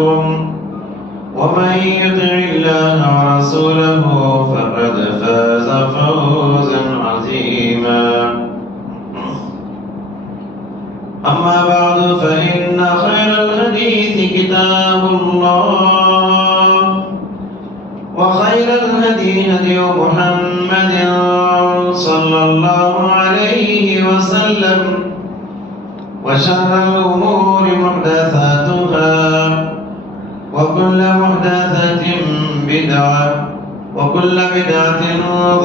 لكم ومن يطع الله ورسوله فقد فاز فوزا عظيما أما بعد فإن خير الحديث كتاب الله وخير الهدي هدي محمد صلى الله عليه وسلم وشر الأمور محدثاتها وكل محدثة بدعة وكل بدعة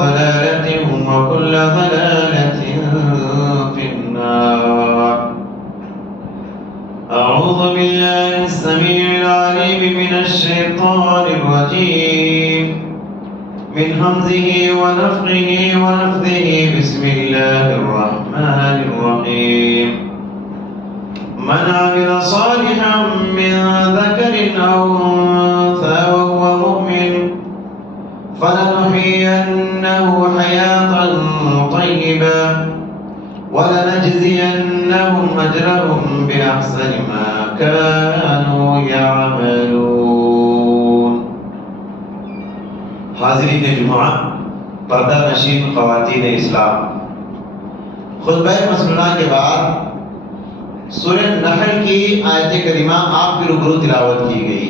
ضلالة وكل ضلالة في النار. أعوذ بالله السميع العليم من الشيطان الرجيم من همزه ونفخه ونفثه. بسم الله الرحمن الرحيم. من عمل صالحا من ذكر أو أنثى وهو مؤمن فلنحيينه حياة طيبة ولنجزينهم أجرهم بأحسن ما كانوا يعملون. حاضرین جمعہ، پردہ نشین خواتین اسلام، خطبہ مسنونہ کے بعد سورہ نحل کی آیت کریمہ آپ کے روبرو تلاوت کی گئی.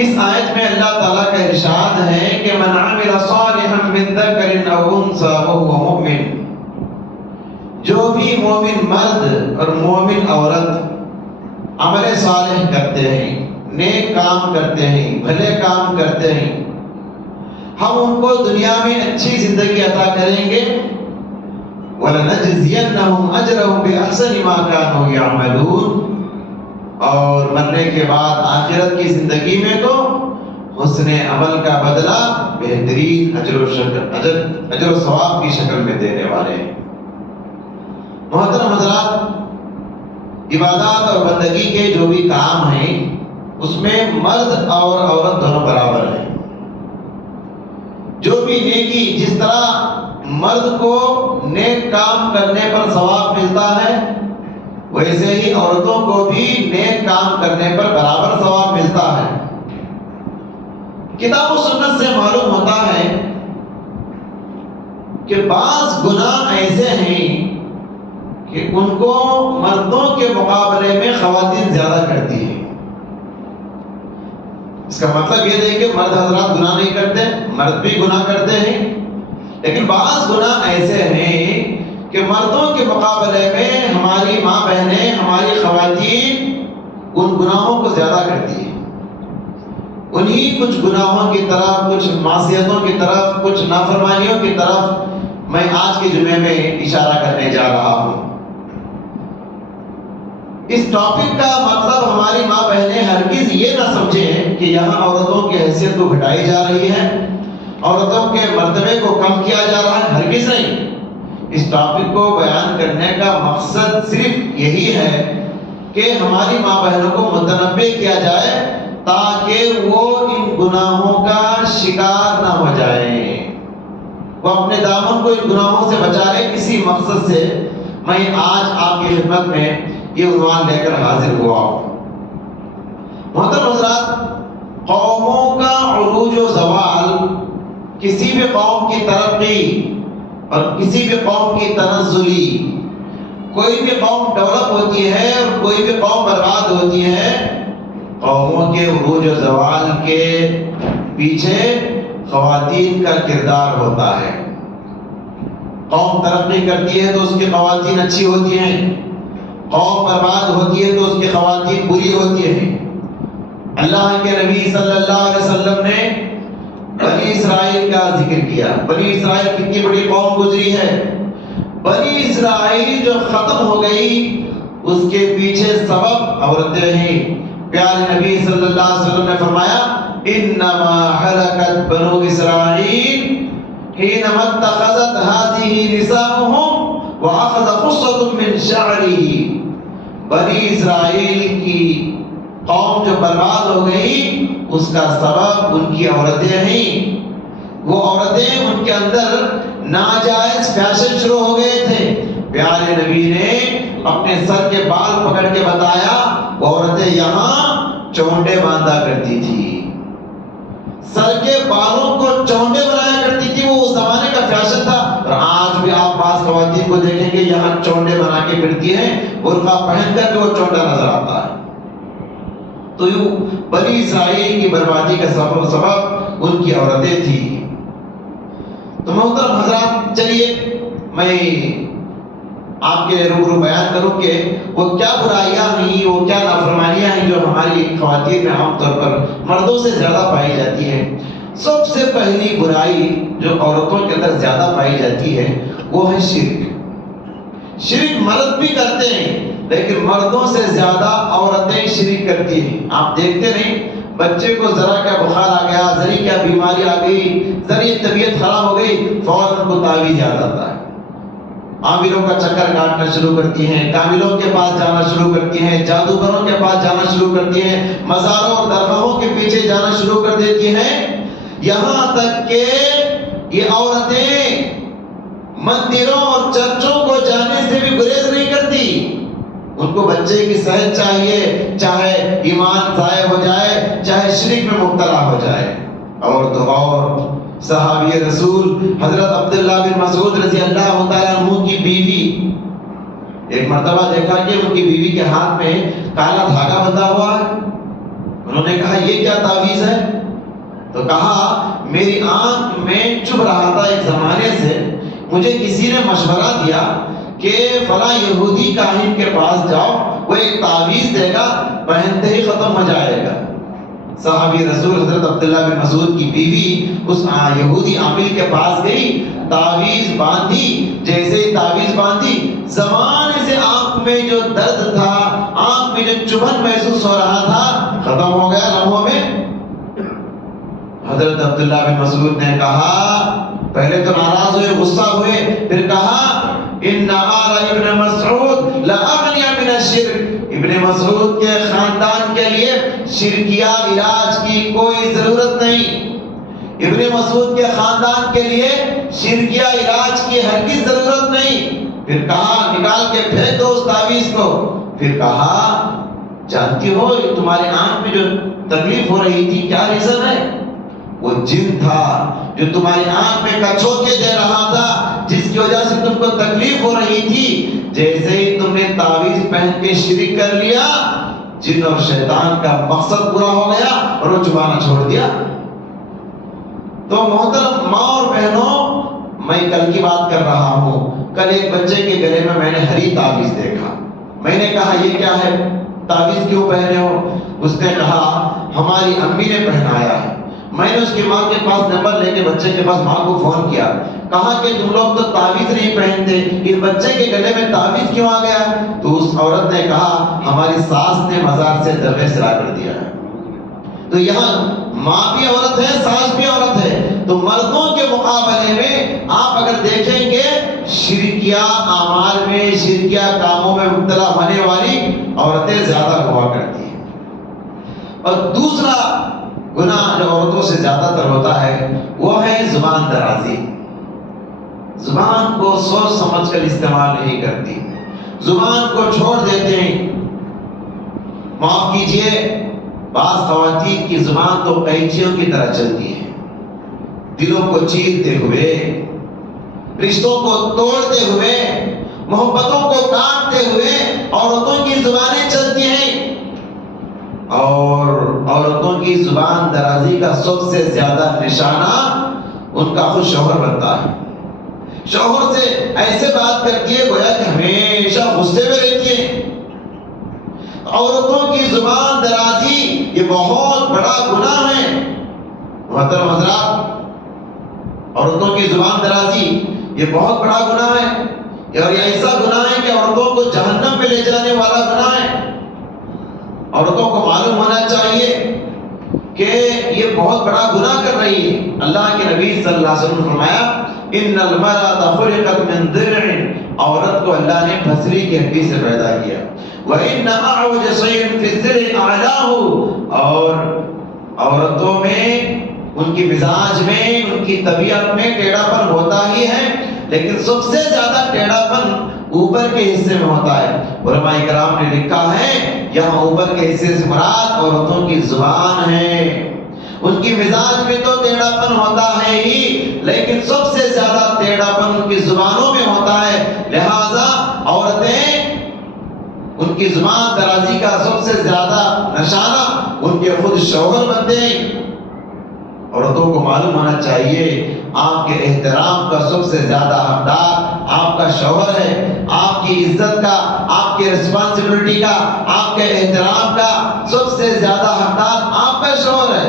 اس آیت میں اللہ تعالیٰ کا ارشاد ہے کہ من عمل صالحا من ذکر او انثى وهو مؤمن، جو بھی مومن مرد اور مومن عورت عمل صالح کرتے ہیں، نیک کام کرتے ہیں، بھلے کام کرتے ہیں، ہم ان کو دنیا میں اچھی زندگی عطا کریں گے. وَلَنَجْزِيَنَّهُمْ أَجْرَهُمْ بِأَحْسَنِ مَا كَانُوا يَعْمَلُونَ، اور مرنے کے بعد آخرت کی زندگی میں تو حسن عمل کا بدلہ بہترین اجر و ثواب کی شکل میں دینے والے ہیں. محترم حضرات، عبادات اور بندگی کے جو بھی کام ہیں اس میں مرد اور عورت دونوں برابر ہیں. جو بھی نیکی، جس طرح مرد کو نیک کام کرنے پر ثواب ملتا ہے، ویسے ہی عورتوں کو بھی نیک کام کرنے پر برابر ثواب ملتا ہے. کتاب و سنت سے معلوم ہوتا ہے کہ بعض گناہ ایسے ہیں کہ ان کو مردوں کے مقابلے میں خواتین زیادہ کرتی ہیں. اس کا مطلب یہ نہیں کہ مرد حضرات گناہ نہیں کرتے، مرد بھی گناہ کرتے ہیں، لیکن بعض گناہ ایسے ہیں کہ مردوں کے مقابلے میں ہماری ماں بہنیں، ہماری خواتین ان گناہوں کو زیادہ کرتی ہیں. انہی کچھ گناہوں کی طرف، کچھ معصیتوں کی طرف، کچھ نافرمانیوں کی طرف میں آج کے جمعے میں اشارہ کرنے جا رہا ہوں. اس ٹاپک کا مطلب ہماری ماں بہنیں ہرگز یہ نہ سمجھیں کہ یہاں عورتوں کی حیثیت کو گھٹائی جا رہی ہے، عورتوں کے مرتبے کو کم کیا جا رہا ہے، ہرگز نہیں. اس ٹاپک کو بیان کرنے کا مقصد صرف یہی ہے کہ ہماری ماں بہنوں کو متنبع کیا جائے تاکہ وہ ان گناہوں کا شکار نہ ہو جائیں، وہ اپنے دامن کو ان گناہوں سے بچا لیں. اسی مقصد سے میں آج آپ کی خدمت میں یہ عنوان لے کر حاضر ہوا ہوں. محترم حضرات، قوموں کا عروج و زوال کسی بھی قوم کی ترقی اور کسی بھی قوم کی تنزلی، کوئی بھی قوم ڈیولپ ہوتی ہے اور کوئی بھی قوم برباد ہوتی ہے، قوموں کے عروج و زوال کے پیچھے خواتین کا کردار ہوتا ہے. قوم ترقی کرتی ہے تو اس کی خواتین اچھی ہوتی ہیں، قوم برباد ہوتی ہے تو اس کی خواتین بری ہوتی ہیں. اللہ کے نبی صلی اللہ علیہ وسلم نے بنی اسرائیل کا ذکر کیا. بنی اسرائیل کتنی بڑی قوم گزری ہے. بنی اسرائیل جو ختم ہو گئی اس کے پیچھے سبب عورتیں ہیں. پیارے نبی صلی اللہ علیہ وسلم نے فرمایا انما حلقت بنو اسرائیل حینما اتخذت هذه نساؤهم واخذ قصة من شعره. بنی اسرائیل کی قوم جو برباد ہو گئی اس کا سبب ان کی عورتیں ہیں. وہ عورتیں، ان کے اندر ناجائز فیشن شروع ہو گئے تھے. پیارے نبی نے اپنے سر کے بال پکڑ کے بتایا وہ عورتیں یہاں چونڈے باندھا کرتی تھی، سر کے بالوں کو چونڈے بنایا کرتی تھی، وہ اس زمانے کا فیشن تھا۔ اور آج بھی آپ بعض خواتین کو دیکھیں گے یہاں چونڈے بنا کے پھرتی ہیں، برقع پہن کر کے وہ چونڈا نظر آتا ہے۔ تو یوں بنی اسرائیل کی بربادی کا سبب ان کی عورتیں تھیں۔ تو محترم حضرات، چلیے میں آپ کے روبرو بیان کروں کہ وہ کیا برائیاں ہیں، وہ کیا نافرمانیاں ہیں جو ہماری خواتین میں عام طور پر مردوں سے زیادہ پائی جاتی ہیں۔ سب سے پہلی برائی جو عورتوں کے اندر زیادہ پائی جاتی ہے وہ ہے شرک۔ شرک مرد بھی کرتے ہیں لیکن مردوں سے زیادہ عورتیں شرک کرتی ہیں۔ آپ دیکھتے نہیں، بچے کو ذرا کیا بخار آ گیا، ذرا کیا بیماری آ گئی، ذرا طبیعت خراب ہو گئی، فوراً کو تعویذ یاد آتا ہے، عاملوں کا چکر کاٹنا شروع کرتی ہیں، کاملوں کے پاس جانا شروع کرتی ہیں، جادوگروں کے پاس جانا شروع کرتی ہیں، مزاروں اور درگاہوں کے پیچھے جانا شروع کر دیتی ہیں، یہاں تک کہ یہ عورتیں مندروں اور چرچوں کو جانے سے بھی گریز نہیں کرتی۔ ان کو بچے کی صحت چاہیے، چاہے ایمان ضائع ہو جائے، چاہے شرک میں مبتلا ہو جائے۔ اور تو اور صحابی رسول حضرت عبداللہ بن مسعود رضی اللہ تعالیٰ عنہ کی بیوی، ایک مرتبہ دیکھا کہ ان کی بیوی کے ہاتھ میں کالا دھاگا بندھا ہوا ہے۔ انہوں نے کہا یہ کیا تعویذ ہے؟ تو کہا میری آنکھ میں چبھ رہا تھا ایک زمانے سے، مجھے کسی نے مشورہ دیا کہ فلاں یہودی کاہن کے پاس جاؤ، وہ ایک تعویذ دے گا، پہنتے ہی ختم ہو جائے گا۔ صحابی رسول حضرت عبداللہ بن مسعود کی بیوی اس یہودی عامل کے پاس گئی، تعویذ باندھی، جیسے ہی تعویذ باندھی، زمانے سے آنکھ میں جو درد تھا، آنکھ میں جو چبھن محسوس ہو رہا تھا، ختم ہو گیا لمحوں میں۔ حضرت عبداللہ بن مسعود نے کہا، پہلے تو ناراض ہوئے، غصہ ہوئے، پھر کہا ان آل ابن مسعود لاغنی من الشرک، ابن مسعود کے خاندان کے لیے شرکیہ علاج کی کوئی ضرورت نہیں، ابن مسعود کے خاندان کے لیے شرکیہ علاج کی ہرگز ضرورت نہیں۔ پھر کہا نکال کے پھینک دو اس تعویذ کو۔ پھر کہا جانتی ہو تمہارے آنکھ میں جو تکلیف ہو رہی تھی کیا ریزن ہے؟ وہ جن تھا جو تمہاری آنکھ میں کچھوکے دے رہا تھا، جس کی وجہ سے تم کو تکلیف ہو رہی تھی۔ جیسے ہی تم نے تعویذ پہن کے شرک کر لیا، جن اور شیطان کا مقصد پورا ہو گیا اور وہ چبانا چھوڑ دیا۔ تو محترم ماں اور بہنوں، میں کل کی بات کر رہا ہوں، کل ایک بچے کے گلے میں نے ہری تعویذ دیکھا۔ میں نے کہا یہ کیا ہے، تعویذ کیوں پہنے ہو؟ اس نے کہا ہماری امی نے پہنایا ہے۔ میں نے اس کی ماں کے پاس نمبر لے کے بچے کے پاس ماں کو فون کیا، کہا کہ تم لوگ تو تعویذ نہیں پہنتے، اس بچے کے گلے میں تعویذ کیوں آ گیا؟ تو اس عورت نے کہا ہماری ساس نے مزار سے درغ سرا کر دیا ہے۔ تو یہاں ماں بھی عورت ہے، ساس بھی عورت ہے۔ تو مردوں کے مقابلے میں آپ اگر دیکھیں گے شرکیہ اعمال میں، شرکیہ کاموں میں مبتلا ہونے والی عورتیں زیادہ ہوا کرتی ہیں۔ اور دوسرا گناہ جو عورتوں سے زیادہ تر ہوتا ہے وہ ہے زبان درازی۔ زبان کو سوچ سمجھ کر استعمال نہیں کرتی، زبان کو چھوڑ دیتے ہیں۔ معاف کیجئے، بعض خواتین کی زبان تو قینچیوں کی طرح چلتی ہے، دلوں کو چیرتے ہوئے، رشتوں کو توڑتے ہوئے، محبتوں کو کاٹتے ہوئے عورتوں کی زبانیں چلتی ہیں۔ اور عورتوں کی زبان درازی کا سب سے زیادہ نشانہ ان کا خود شوہر بنتا ہے۔ شوہر سے ایسے بات کرتی ہے گویا کہ ہمیشہ غصے میں رہتی ہے۔ عورتوں کی زبان درازی یہ بہت بڑا گناہ ہے محترم حضرات، عورتوں کی زبان درازی یہ بہت بڑا گناہ ہے، اور یہ ایسا گناہ ہے کہ عورتوں کو جہنم میں لے جانے والا گناہ ہے۔ عورتوں کو معلوم ہونا چاہیے کہ یہ بہت بڑا گناہ کر رہی ہے۔ اللہ کے نبی صلی اللہ علیہ وسلم نے فرمایا ان المرأة خلقت من ضلع، عورت کو اللہ نے پھسلی کی ہڈی سے پیدا کیا۔ وَإِنَّ أَعْوَجَ شَيْءٍ فِي الضِّلْعِ أَعْلَاهُ، اور عورتوں میں، ان کی مزاج میں، ان کی طبیعت میں ٹیڑھا پن ہوتا ہی ہے، لیکن سب سے زیادہ ٹیڑھا پن اوپر کے حصے میں ہوتا ہے۔ علماء کرام نے لکھا ہے یہاں اوپر کے حصے سے مراد عورتوں کی زبان ہے. ان کی مزاج میں تو ٹیڑھا پن ہوتا ہے ہی، لیکن سب سے زیادہ ٹیڑھا پن ان کی زبانوں میں ہوتا ہے. لہذا عورتیں ان کی زبان درازی کا سب سے زیادہ نشانہ ان کے خود شوہر بنتے ہیں. عورتوں کو معلوم ہونا چاہیے آپ کے احترام کا سب سے زیادہ حقدار آپ کا شوہر ہے. آپ کی عزت کا، آپ کی رسپانسبلٹی کا، آپ کے احترام کا سب سے زیادہ حقدار آپ کا شوہر ہے.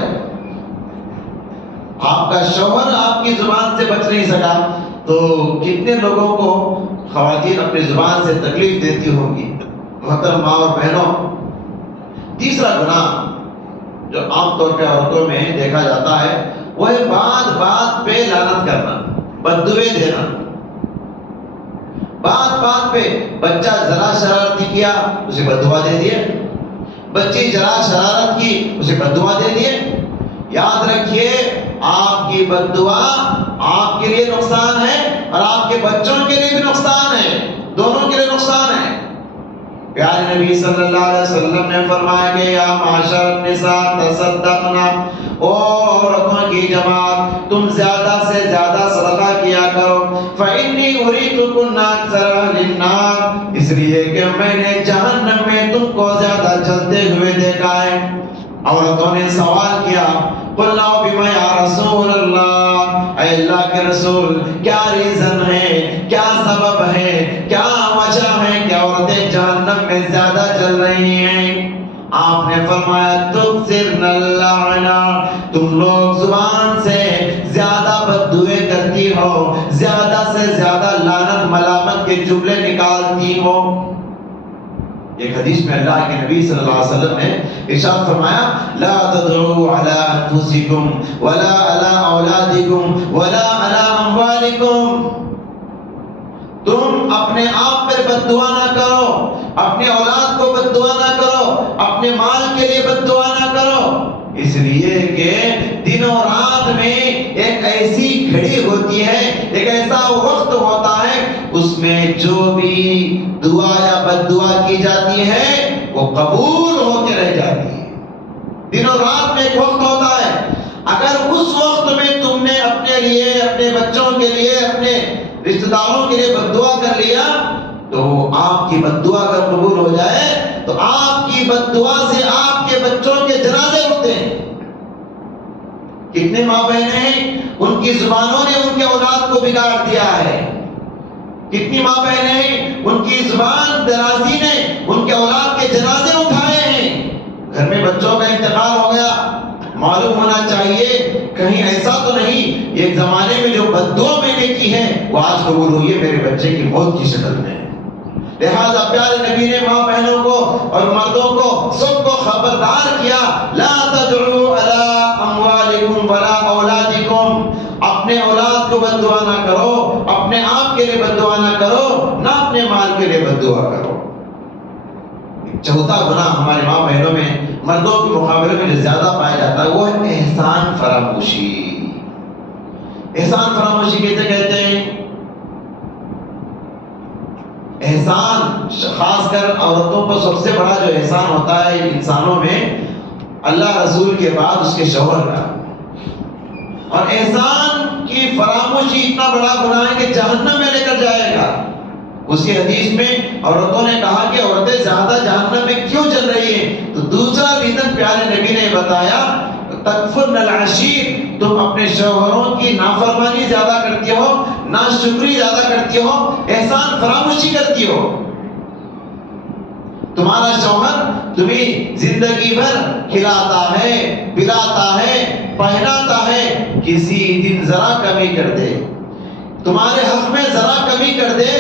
آپ کا شوہر آپ کی زبان سے بچ نہیں سکا تو کتنے لوگوں کو خواتین اپنی زبان سے تکلیف دیتی ہوں گی. محترم ماں اور بہنوں، تیسرا گناہ جو عام طور پہ عورتوں میں دیکھا جاتا ہے وہ ہے بات بات پہ لعنت کرنا، بددعائیں دینا. بات بات پہ بچہ ذرا شرارتی کیا اسے بددعا دے دیے، بچی ذرا شرارت کی اسے بددعا دے دیے. یاد رکھیے آپ کی بددعا آپ کے لیے نقصان ہے اور آپ کے بچوں کے لیے بھی نقصان ہے، دونوں کے لیے نقصان ہے. پیارے نبی صلی اللہ علیہ وسلم نے فرمایا کہ یا معاشر النساء تصدقنا، او عورتوں کی جماعت تم زیادہ سے زیادہ صدقہ کیا کرو. فإنی أُرِيتُكُنَّ أَكْثَرَ أَهْلِ النَّارِ، اس لیے کہ میں نے جہنم میں تم کو زیادہ جلتے ہوئے دیکھا ہے. عورتوں نے سوال کیا قُلْنَا بِمَا يَا رَسُولَ اللَّهِ، اے اللہ کے رسول کیا ریزن ہے، کیا سبب ہے، کیا وجہ ہے کہ عورتیں جہنم میں زیادہ جل رہی ہیں؟ آپ نے فرمایا تُكْثِرْنَ اللَّعْنَ، تم لوگ زبان سے زیادہ بددعائیں کرتی ہو، زیادہ سے زیادہ لعنت ملامت کے جملے نکالتی ہو. ایک حدیث میں اللہ کے نبی صلی اللہ علیہ وسلم نے ارشاد فرمایا لا تدعوا على انفسكم ولا على اولادكم ولا على اموالكم، تم اپنے آپ پر بددعا نہ کرو، اپنے اولاد کو بددعا نہ کرو، اپنے مال کے لیے بددعا نہ کرو. اس لیے کہ دن و رات میں ایک ایسی گھڑی ہوتی ہے، ایک ایسا وقت ہوتا ہے اس میں جو بھی دعا یا بددعا کی جاتی ہے وہ قبول ہو کے رہ جاتی ہے. دن و رات میں ایک وقت ہوتا ہے، اگر اس وقت میں تم نے اپنے لیے، اپنے بچوں کے لیے، اپنے رشتہ داروں کے لیے بددعا کر لیا تو آپ کی بددعا اگر قبول ہو جائے تو آپ کی بددعا سے آپ کے بچوں کے جنازے اٹھتے ہیں. کتنے ماں بہنیں ہیں ان کی زبانوں نے ان کے اولاد کو بگاڑ دیا ہے. کتنی ماں بہنیں ہیں ان کی زبان درازی نے ان کے اولاد کے جنازے اٹھائے ہیں. گھر میں بچوں کا انتقال ہو گیا، معلوم ہونا چاہیے کہیں ایسا تو نہیں ایک زمانے میں جو بددعا میں نے کی ہے وہ آج قبول ہوئی ہے میرے بچے کی موت کی شکل میں. لہذا پیارے نبی نے ماں بہنوں کو اور مردوں کو سب کو خبردار کیا لا تدعوا علی اموالکم ولا اولادکم، اپنے اولاد کو بددعا نہ کرو، اپنے آپ کے لیے بددعا نہ کرو، نہ اپنے مال کے لیے بددعا کرو. چوتھا گناہ ہمارے ماں بہنوں میں مردوں کے مقابلے میں جو زیادہ پایا جاتا ہے وہ ہے احسان فراموشی. احسان فراموشی کیسے کہتے ہیں؟ احسان خاص کر عورتوں کو سب سے بڑا جو احسان ہوتا ہے انسانوں میں اللہ رسول کے بعد اس کے شوہر کا. اور احسان کی فراموشی اتنا بڑا گناہ ہے کہ جہنم میں لے کر جائے گا. اس کی حدیث میں عورتوں نے کہا کہ عورتیں زیادہ جہنم میں کیوں جل رہی ہیں تو دوسرا ریزن پیارے نبی نے بتایا تکفرن العشیر، تم اپنے شوہروں کی نافرمانی زیادہ کرتی ہو، ناشکری زیادہ کرتی ہو، احسان فراموشی کرتی ہو. تمہارا شوہر تمہیں زندگی بھر کھلاتا ہے، پلاتا ہے، پہناتا ہے، کسی دن ذرا کمی کر دے، تمہارے حق میں ذرا کمی کر دے،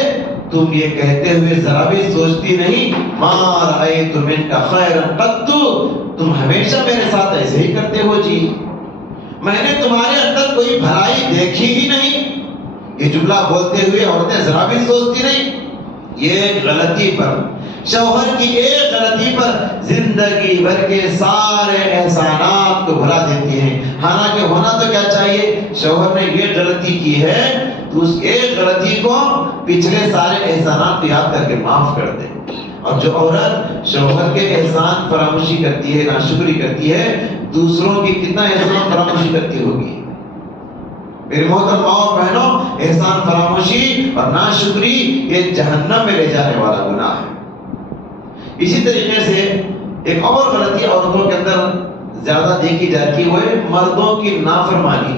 تم یہ کہتے ہوئے ذرا بھی سوچتی نہیں ما رأیت منک خیرا قط، تم ہمیشہ میرے ساتھ ایسے ہی کرتے ہو جی، میں نے تمہارے اندر کوئی بھلائی دیکھی ہی نہیں. یہ جملہ بولتے ہوئے عورتیں ذرا بھی سوچتی نہیں. یہ غلطی پر، شوہر کی ایک غلطی پر زندگی بھر کے سارے احسانات کو بھلا دیتی ہیں. حالانکہ ہونا تو کیا چاہیے، شوہر نے یہ غلطی کی ہے تو اس ایک غلطی کو پچھلے سارے احسانات کو یاد کر کے معاف کر دے. اور جو عورت شوہر کے احسان فراموشی کرتی ہے، ناشکری کرتی ہے، دوسروں کی کتنا احسان فراموشی کرتی ہوگی؟ میرے محترم ماں اور بہنوں، احسان فراموشی اور ناشکری یہ جہنم میں لے جانے والا گناہ ہے۔ اسی طریقے سے ایک اور غلطی عورتوں کے اندر زیادہ دیکھی جاتی ہے، وہ ہے مردوں کی نافرمانی۔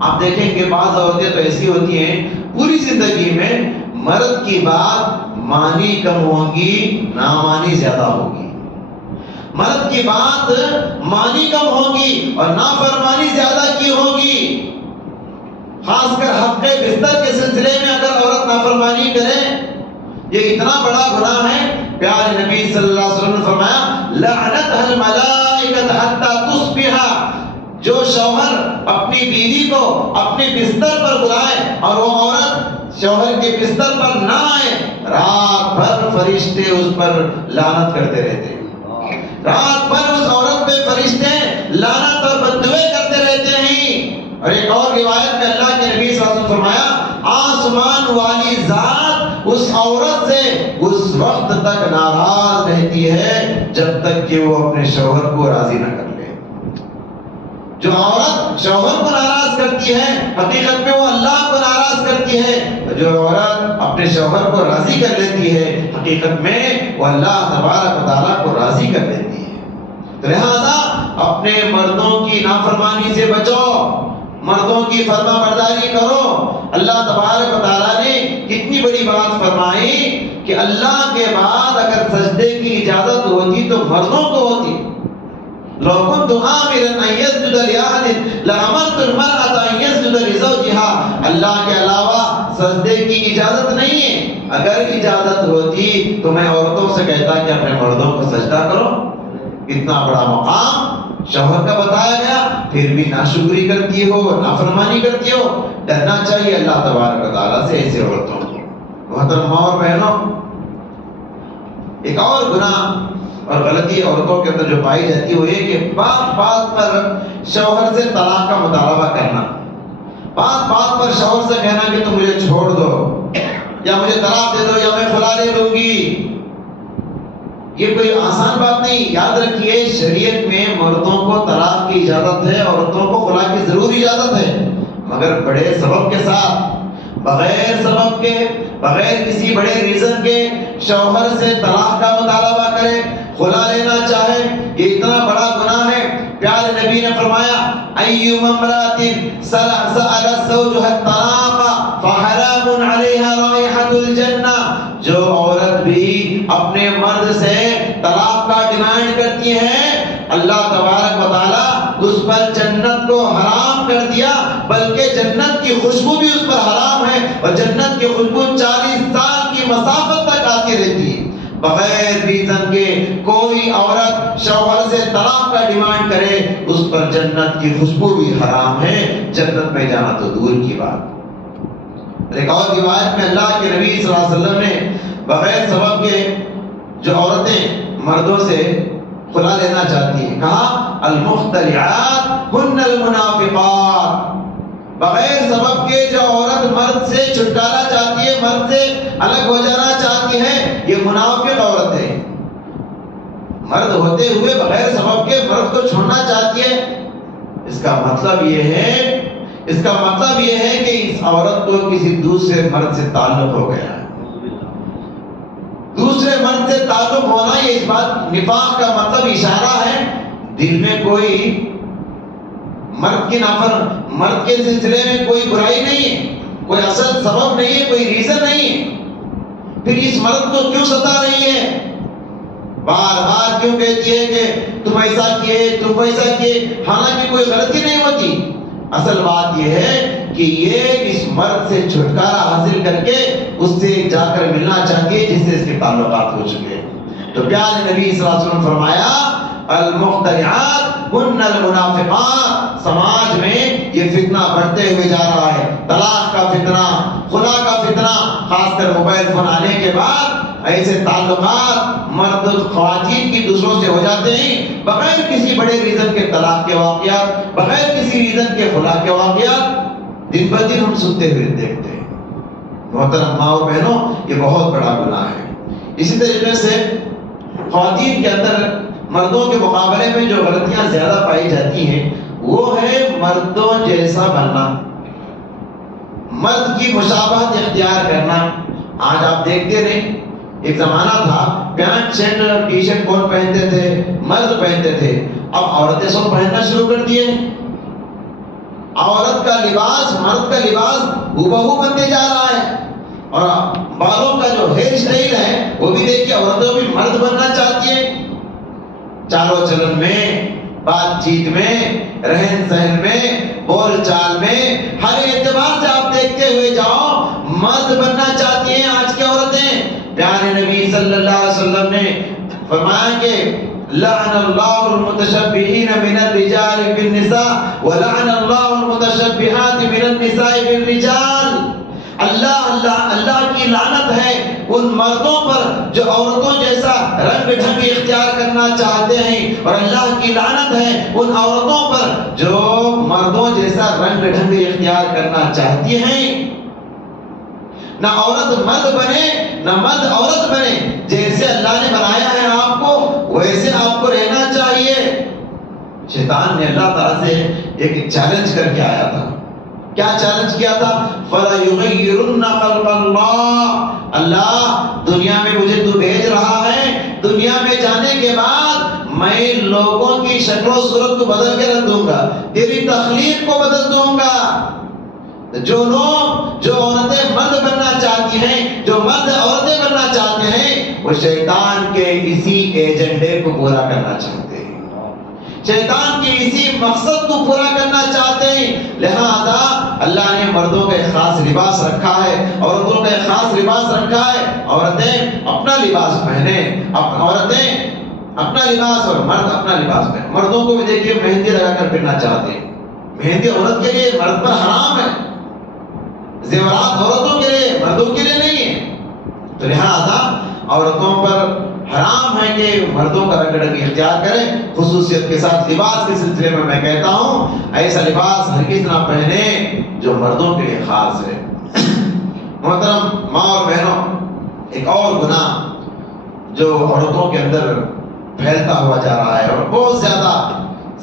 آپ دیکھیں کہ بعض عورتیں تو ایسی ہوتی ہیں پوری زندگی میں مرد کی بات مانی کم ہوگی، نامانی زیادہ ہوگی۔ مرد کی بات مانی کم ہوگی اور نافرمانی زیادہ کی ہوگی۔ خاص کر حق بستر کے سلسلے میں اگر عورت نافرمانی کرے، یہ اتنا بڑا گناہ ہے۔ پیارے نبی صلی اللہ علیہ وسلم نے فرمایا لعنتها الملائکۃ حتی تصبح، جو شوہر اپنی بیوی کو اپنے بستر پر بلائے اور وہ عورت شوہر کے بستر پر نہ آئے، رات بھر فرشتے اس پر لعنت کرتے رہتے ہیں۔ رات بھر اس عورت پہ فرشتے لعنت اور بددعائیں کرتے رہتے ہیں۔ اور ایک اور روایت میں اللہ کے نبی صلی اللہ علیہ وسلم فرمایا آسمان والی ذات اس عورت سے اس وقت تک ناراض رہتی ہے جب تک کہ وہ اپنے شوہر کو راضی نہ کر لے۔ جو عورت شوہر کو ناراض کرتی ہے حقیقت میں وہ اللہ کو ناراض کرتی ہے، جو عورت اپنے شوہر کو راضی کر لیتی ہے حقیقت میں وہ اللہ تبارک و تعالیٰ کو راضی کر لیتی ہے۔ لہذا اپنے مردوں کی نافرمانی سے بچو، مردوں کی فرما برداری کرو۔ اللہ تبارک و تعالیٰ نے کتنی بڑی بات فرمائی کہ اللہ کے بعد اگر سجدے کی اجازت ہوتی تو مردوں کو ہوتی۔ لو كنت آمرا ان يسجد لأحد لأمرت المرأة ان يسجد لزوجها، اللہ کے علاوہ سجدے کی اجازت نہیں ہے، اگر اجازت ہوتی تو میں عورتوں سے کہتا کہ اپنے مردوں کو سجدہ کرو۔ اتنا بڑا مقام شوہر کا بتایا گیا، پھر بھی ناشکری کرتی ہو، نافرمانی کرتی ہو۔ ڈرنا چاہیے اللہ تبارک و تعالیٰ سے ایسے عورتوں کو۔ محترم ماں اور بہنوں، ایک اور گناہ اور غلطی عورتوں کے اندر جو پائی جاتی ہے وہ یہ کہ بات بات پر شوہر سے طلاق کا مطالبہ کرنا، بات بات پر شوہر سے کہنا کہ تم مجھے چھوڑ دو یا مجھے طلاق دے دو یا میں خلا دے دوں گی۔ یہ کوئی آسان بات نہیں۔ یاد رکھیے شریعت میں مردوں کو طلاق کی اجازت ہے، عورتوں کو خلا کی ضرور اجازت ہے، مگر بڑے سبب کے ساتھ، بغیر سبب کے، بغیر کسی بڑے ریزن کے شوہر سے طلاق کا مطالبہ کرے، خلا لینا چاہے، یہ اتنا بڑا گناہ ہے۔ پیارے نبی نے فرمایا ایما امرأۃ سألت زوجها الطلاق فحرام علیہا رائحۃ الجنہ، جو عورت بھی اپنے مرد سے طلاق کا ڈیمانڈ کرتی ہے اللہ تبارک و تعالیٰ اس پر جنت کو حرام کر دیا، بلکہ جنت کی خوشبو بھی اس پر حرام ہے، اور جنت کی خوشبو 40 سال کی مسافت تک آتی رہتی ہے۔ بغیر ریزن کے کوئی عورت شوہر سے طلاق کا ڈیمانڈ کرے اس پر جنت کی خوشبو بھی حرام ہے، جنت میں جانا تو دور کی بات۔ ایک اور روایت میں اللہ کے نبی صلی اللہ علیہ وسلم نے بغیر سبب کے جو عورتیں مردوں سے خلا لینا چاہتی ہیں کہا المختلعات ہن المنافقات، بغیر سبب کے جو عورت مرد سے چھٹکارا چاہتی ہے، مرد سے الگ ہو جانا چاہتی ہے، یہ منافق عورت ہے۔ مرد ہوتے ہوئے بغیر سبب کے مرد کو چھوڑنا چاہتی ہے، اس کا مطلب یہ ہے کہ اس عورت کو کسی دوسرے مرد سے تعلق ہو گیا ہے۔ دوسرے مرد سے تعلق ہونا یہ اس بات نفاق کا مطلب اشارہ ہے، دل میں کوئی مرد کے سلسلے میں کوئی برائی نہیں ہے، کوئی اصل سبب نہیں ہے، کوئی ریزن نہیں ہے، پھر اس مرد کو کیوں ستا رہی ہے، بار بار کیوں کہتی ہے کہ تم ایسا کیے، حالانکہ کوئی غلطی نہیں ہوتی۔ اصل بات یہ ہے کہ یہ اس مرد سے چھٹکارا حاصل کر کے اس سے جا کر ملنا چاہتی ہے جس سے اس کے تعلقات ہو چکے ہیں۔ تو پیارے نبی صلی اللہ علیہ وسلم فرمایا المخترعات ہن المنافقات، سماج میں یہ فتنہ بڑھتے ہوئے جا رہا ہے، طلاق کا فتنہ، خلا کا فتنہ، خاص کر موبائل فون آنے کے بعد ایسے تعلقات مرد خواتین کی دوسروں سے ہو جاتے ہیں، بغیر کسی بڑے ریزن کے طلاق کے واقعات، بغیر کسی ریزن کے خلا کے واقعات دن بہ دن ہم سنتے ہوئے دیکھتے ہیں۔ محترم ماں اور بہنوں، یہ بہت بڑا گناہ ہے۔ اسی طریقے سے خواتین کے اندر مردوں کے مقابلے میں جو غلطیاں زیادہ پائی جاتی ہیں وہ ہے مردوں جیسا بننا، مرد کی مشابہت اختیار کرنا۔ آج آپ دیکھتے رہیں، ایک زمانہ تھا پینٹ شرٹ اور ٹی شرٹ کون پہنتے تھے؟ مرد پہنتے تھے۔ اب عورتیں سب پہننا شروع کر دیے۔ عورت کا لباس مرد کا لباس ہو بنتے جا رہا ہے، اور بالوں کا جو ہیئر اسٹائل ہے وہ بھی دیکھیے عورتوں بھی مرد بننا چاہتی ہے۔ چالو چلن میں، بات چیت میں، رہن سہن میں، بول چال میں، ہر اعتبار سے آپ دیکھتے ہوئے جاؤ مرد بننا چاہتی ہیں آج کی عورتیں۔ پیارے نبی صلی اللہ علیہ وسلم نے فرمایا کہ لعن اللہ المتشبہین من الرجال بالنساء ولعن اللہ المتشبہات من النساء بالرجال۔ اللہ کی لعنت ہے ان مردوں پر جو عورتوں جیسا رنگ ڈھنگ اختیار کرنا چاہتے ہیں، اور اللہ کی لعنت ہے ان عورتوں پر جو مردوں جیسا رنگ ڈھنگ اختیار کرنا چاہتی ہیں۔ نہ عورت مرد بنے نہ مرد عورت بنے، جیسے اللہ نے بنایا ہے آپ کو ویسے آپ کو رہنا چاہیے۔ شیطان نے اللہ تعالیٰ سے ایک چیلنج کر کے آیا تھا۔ کیا چیلنج کیا تھا؟ فَلَيُغَيِّرُنَّ خَلْقَ اللَّهِ، اللہ دنیا میں مجھے تو بھیج رہا ہے، دنیا میں جانے کے بعد میں لوگوں کی شکل و صورت کو بدل کے رکھ دوں گا، تیری تخلیق کو بدل دوں گا۔ جو لوگ جو عورتیں مرد بننا چاہتی ہیں، جو مرد عورتیں بننا چاہتے ہیں، وہ شیطان کے اسی ایجنڈے کو پورا کرنا چاہتے ہیں، شیطان کے اسی مقصد کو پورا کرنا چاہتے ہیں۔ لہذا اللہ نے مردوں کا ایک خاص لباس رکھا ہے، عورتوں کا ایک خاص لباس رکھا ہے۔ عورتیں اپنا لباس پہنیں، عورتیں اپنا لباس اور مرد اپنا لباس پہنیں۔ مردوں کو بھی دیکھیے مہندی لگا کر پھرنا چاہتے ہیں، مہندی عورت کے لیے مرد پر حرام ہے، زیورات عورتوں کے لیے مردوں کے لیے نہیں ہے۔ تو لہذا عورتوں پر حرام ہے کہ مردوں کا رنگ ڈھنگ اختیار کریں، خصوصیت کے ساتھ لباس کے سلسلے میں میں کہتا ہوں ایسا لباس ہرگز نہ پہنے جو مردوں کے لیے خاص ہے۔ محترم ماں اور بہنوں، ایک اور گناہ جو عورتوں کے اندر پھیلتا ہوا جا رہا ہے اور بہت زیادہ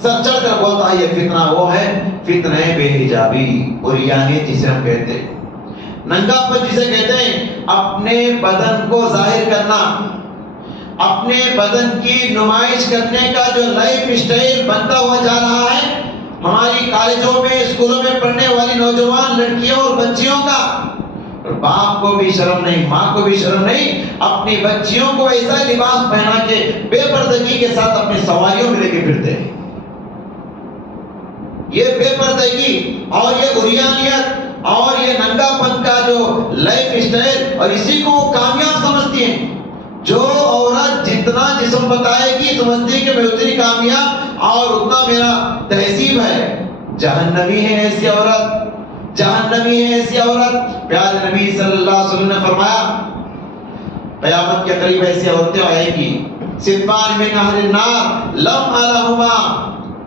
سر چڑھ کر بولتا ہے یہ فتنہ، وہ ہے فتنہ بے حجابی، عریانی جسے ہم کہتے ہیں، ننگا پن جسے کہتے ہیں۔ اپنے بدن کو ظاہر کرنا، اپنے بدن کی نمائش کرنے کا جو لائف اسٹائل بنتا ہوا جا رہا ہے ہماری کالجوں میں اسکولوں میں پڑھنے والی نوجوان لڑکیوں اور بچیوں کا، اور باپ کو بھی شرم نہیں، ماں کو بھی شرم نہیں، اپنی بچیوں کو ایسا لباس پہنا کے بے پردگی کے ساتھ اپنی سواریوں میں لے کے پھرتے ہیں۔ یہ بے پردگی اور یہ عریانیت اور یہ ننگا پن کا جو لائف اسٹائل، اور اسی کو وہ کامیاب سمجھتی ہیں۔ جو عورت جتنا جسم بتائے گی سمجھتی ہے کہ میں اتنی کامیاب اور اتنا میرا تہذیب ہے، جہنمی ہے ایسی عورت، جہنمی ہے ایسی عورت۔ پیارے نبی صلی اللہ علیہ وسلم نے فرمایا قیامت کے قریب ایسی عورتیں آئیں گی، صنفان من اہل النار لم ارہما،